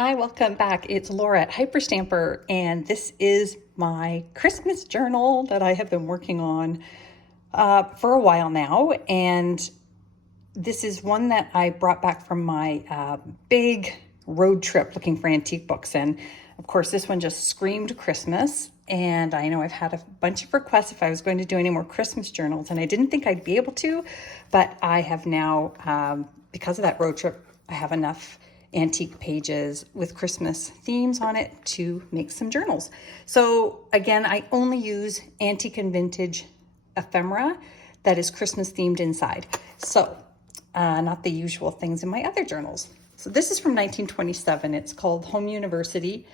Hi, welcome back. It's Laura at Hyperstamper, and this is my Christmas journal that I have been working on for a while now. And this is one that I brought back from my big road trip looking for antique books. And of course, this one just screamed Christmas. And I know I've had a bunch of requests if I was going to do any more Christmas journals, and I didn't think I'd be able to, but I have now, because of that road trip, I have enough antique pages with Christmas themes on it to make some journals. So again, I only use antique and vintage ephemera that is Christmas themed inside. So not the usual things in my other journals. So this is from 1927. It's called Home University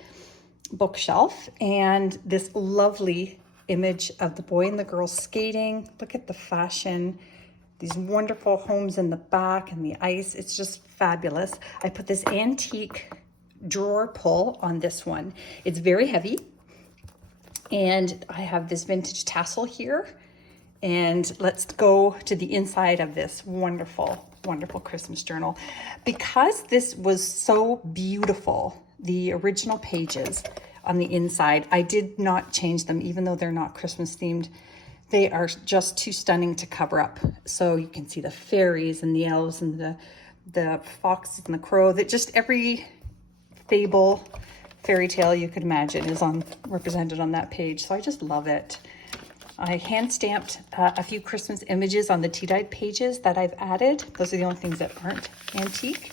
Bookshelf, and this lovely image of the boy and the girl skating. Look at the fashion, these wonderful homes in the back and the ice. It's just fabulous. I put this antique drawer pull on this one. It's very heavy, and I have this vintage tassel here. And let's go to the inside of this wonderful, wonderful Christmas journal. Because this was so beautiful, the original pages on the inside, I did not change them, even though they're not Christmas themed. They are just too stunning to cover up. So you can see the fairies and the elves and the fox and the crow, that just every fable, fairy tale you could imagine is represented on that page. So I just love it. I hand stamped a few Christmas images on the tea-dyed pages that I've added. Those are the only things that aren't antique,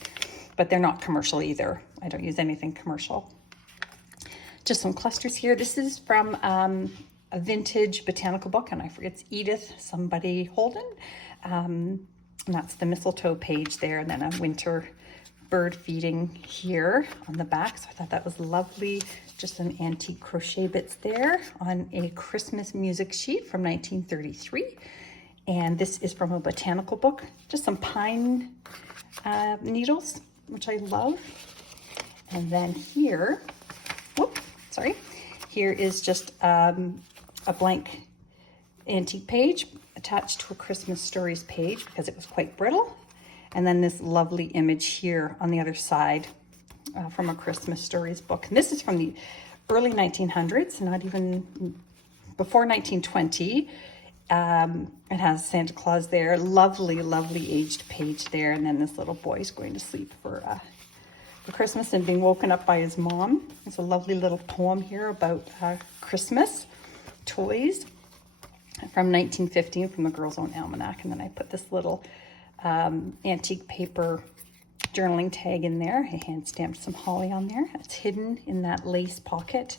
but they're not commercial either. I don't use anything commercial. Just some clusters here. This is from a vintage botanical book, and I forget, it's Edith somebody Holden. And that's the mistletoe page there, and then a winter bird feeding here on the back. So I thought that was lovely. Just some antique crochet bits there on a Christmas music sheet from 1933. And this is from a botanical book, just some pine needles, which I love. And then here, here is just a blank antique page attached to a Christmas stories page because it was quite brittle. And then this lovely image here on the other side from a Christmas stories book. And this is from the early 1900s, not even before 1920. It has Santa Claus there, lovely, lovely aged page there. And then this little boy's going to sleep for Christmas and being woken up by his mom. There's a lovely little poem here about Christmas toys from 1915 from the Girl's Own Almanac. And then I put this little antique paper journaling tag in there. I hand stamped some holly on there. It's hidden in that lace pocket.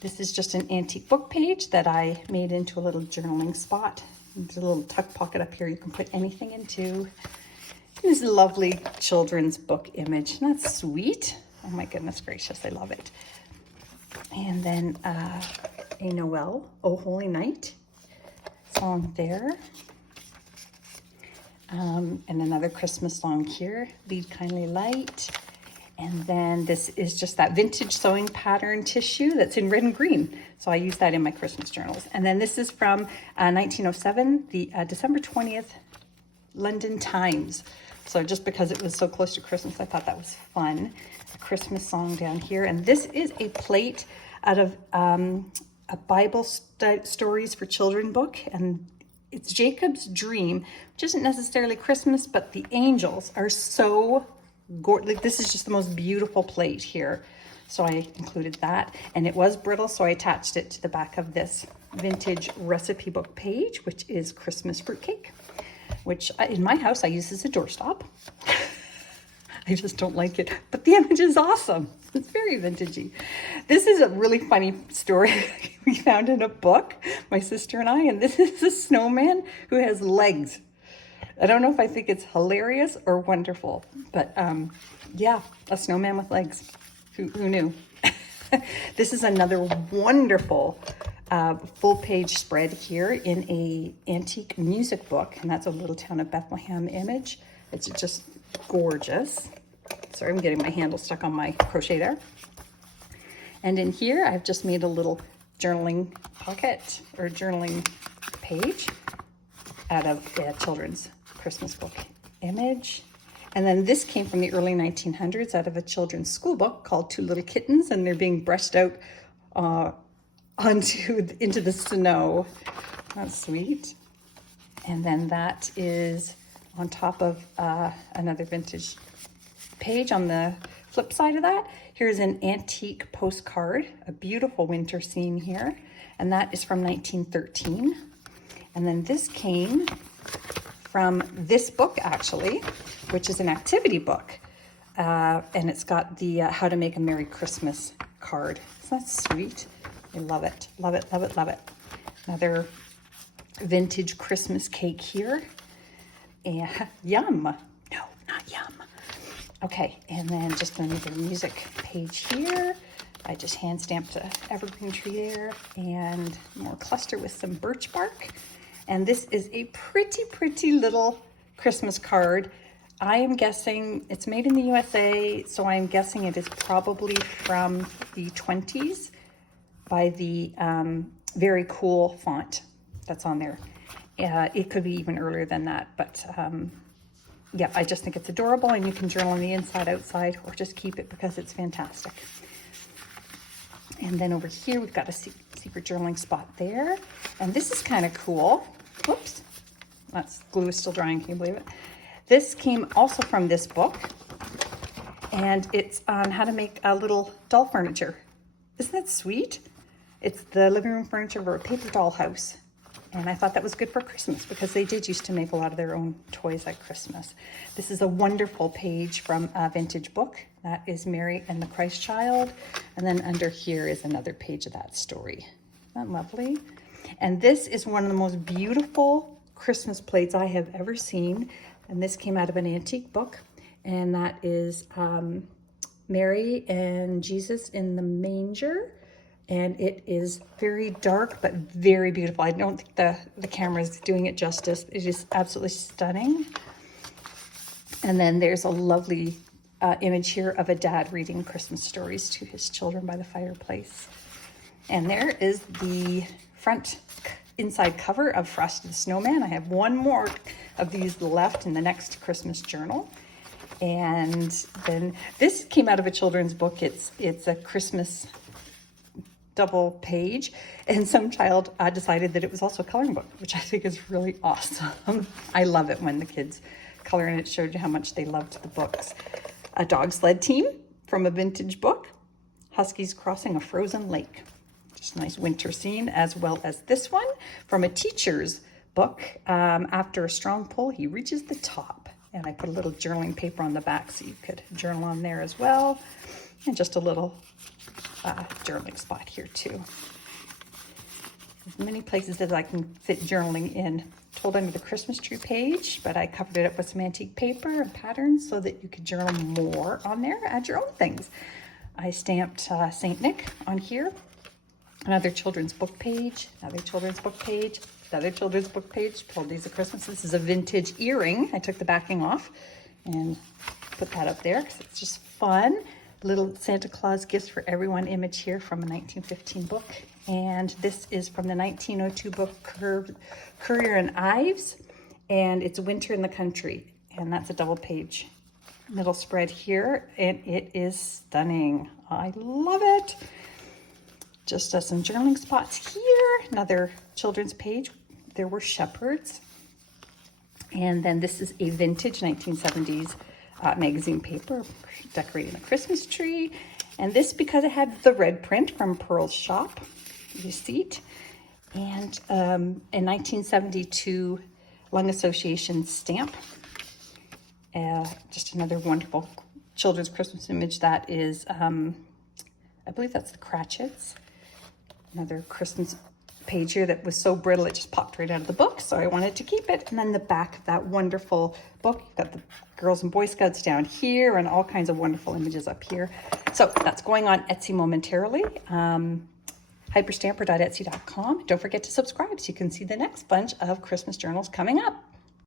This is just an antique book page that I made into a little journaling spot. There's a little tuck pocket up here you can put anything into. This lovely children's book image. Isn't that sweet? Oh my goodness gracious, I love it. And then a Noel, Oh Holy Night song there. And another Christmas song here, Lead Kindly Light. And then this is just that vintage sewing pattern tissue that's in red and green. So I use that in my Christmas journals. And then this is from 1907, the December 20th London Times. So just because it was so close to Christmas, I thought that was fun. A Christmas song down here. And this is a plate out of a Bible Stories for Children book. And it's Jacob's Dream, which isn't necessarily Christmas, but the angels are so gorgeous. Like, this is just the most beautiful plate here. So I included that. And it was brittle, so I attached it to the back of this vintage recipe book page, which is Christmas fruitcake, which in my house I use as a doorstop. I just don't like it, but the image is awesome. It's very vintagey. This is a really funny story we found in a book, my sister and I, and this is a snowman who has legs. I don't know if I think it's hilarious or wonderful, but yeah, a snowman with legs. Who knew? This is another wonderful full page spread here in a antique music book, and that's a Little Town of Bethlehem image. It's just gorgeous. Sorry, I'm getting my handle stuck on my crochet there. And in here, I've just made a little journaling pocket or journaling page out of a children's Christmas book image. And then this came from the early 1900s out of a children's school book called Two Little Kittens, and they're being brushed out into the snow. That's sweet. And then that is on top of another vintage page. On the flip side of that, here's an antique postcard, a beautiful winter scene here, and that is from 1913. And then this came from this book, actually, which is an activity book. And it's got the How to Make a Merry Christmas card. Isn't that sweet? I love it, love it, love it, love it. Another vintage Christmas cake here. And yum. No, not yum. Okay, and then just another music page here. I just hand stamped an evergreen tree there, and more cluster with some birch bark. And this is a pretty, pretty little Christmas card. I am guessing it's made in the USA, so I'm guessing it is probably from the 20s by the very cool font that's on there. It could be even earlier than that, but yeah, I just think it's adorable, and you can journal on the inside, outside, or just keep it because it's fantastic. And then over here, we've got a secret journaling spot there. And this is kind of cool. Whoops, that's glue is still drying, can you believe it? This came also from this book, and it's on how to make a little doll furniture. Isn't that sweet? It's the living room furniture of a paper doll house. And I thought that was good for Christmas because they did used to make a lot of their own toys at Christmas. This is a wonderful page from a vintage book. That is Mary and the Christ Child. And then under here is another page of that story. Isn't that lovely? And this is one of the most beautiful Christmas plates I have ever seen. And this came out of an antique book. And that is Mary and Jesus in the manger. And it is very dark, but very beautiful. I don't think the camera is doing it justice. It is absolutely stunning. And then there's a lovely image here of a dad reading Christmas stories to his children by the fireplace. And there is the front inside cover of Frosty the Snowman. I have one more of these left in the next Christmas journal. And then this came out of a children's book. It's a Christmas double page, and some child decided that it was also a coloring book, which I think is really awesome. I love it when the kids color, and it showed you how much they loved the books. A dog sled team from a vintage book, Huskies crossing a frozen lake. Just a nice winter scene, as well as this one from a teacher's book. After a strong pull, he reaches the top. And I put a little journaling paper on the back so you could journal on there as well. And just a little journaling spot here too. There's many places that I can fit journaling in. Told under the Christmas tree page, but I covered it up with some antique paper and patterns so that you could journal more on there, add your own things. I stamped Saint Nick on here. Another children's book page, another children's book page, another children's book page, 12 Days of Christmas. This is a vintage earring. I took the backing off and put that up there because it's just fun. Little Santa Claus Gifts for Everyone image here from a 1915 book. And this is from the 1902 book Currier and Ives, and it's Winter in the Country. And that's a double page middle spread here, and it is stunning. I love it. Just some journaling spots here. Another children's page. There were shepherds. And then this is a vintage 1970s magazine paper decorating a Christmas tree. And this because it had the red print from Pearl's Shop receipt. And a 1972 Lung Association stamp. Just another wonderful children's Christmas image that is, I believe that's the Cratchits. Another Christmas page here that was so brittle it just popped right out of the book, so I wanted to keep it. And then the back of that wonderful book, you've got the Girls and Boy Scouts down here and all kinds of wonderful images up here. So that's going on Etsy momentarily. Hyperstamper.etsy.com. Don't forget to subscribe so you can see the next bunch of Christmas journals coming up.